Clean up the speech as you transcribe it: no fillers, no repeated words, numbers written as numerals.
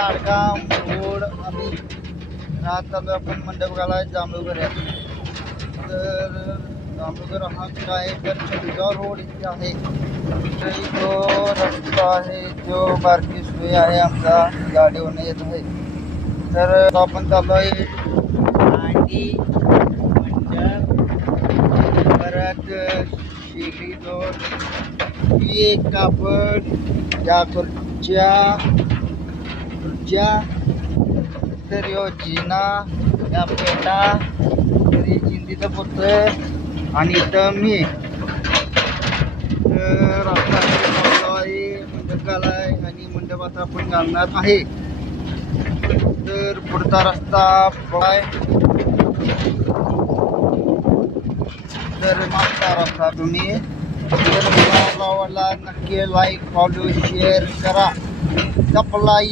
Ladgaon road आम्ही राहत आलो आपण मंडपगाला जांभूळगर आहे. तर जांभूळगर हा काय तर चंदगाव रोड इथे आहे. तरी जो रस्ता आहे जो बारकी सोय आहे आमचा गाडीवरून येत आहे. तर आपण चाललो आहे आणि मंडप परत शिर्डी रोड ही एक कापड या खुर्च्या तर यो जिना या पेटा तरी चिंतीचं पुत्र आणि इथं मी तर आपला मंडप घालाय आणि मंडपात आपण घालणार आहे. तर पुढचा रस्ता बघाय तर मागचा रस्ता तुम्ही तर आवडला नक्की लाईक फॉलो शेअर करा. सप्लाय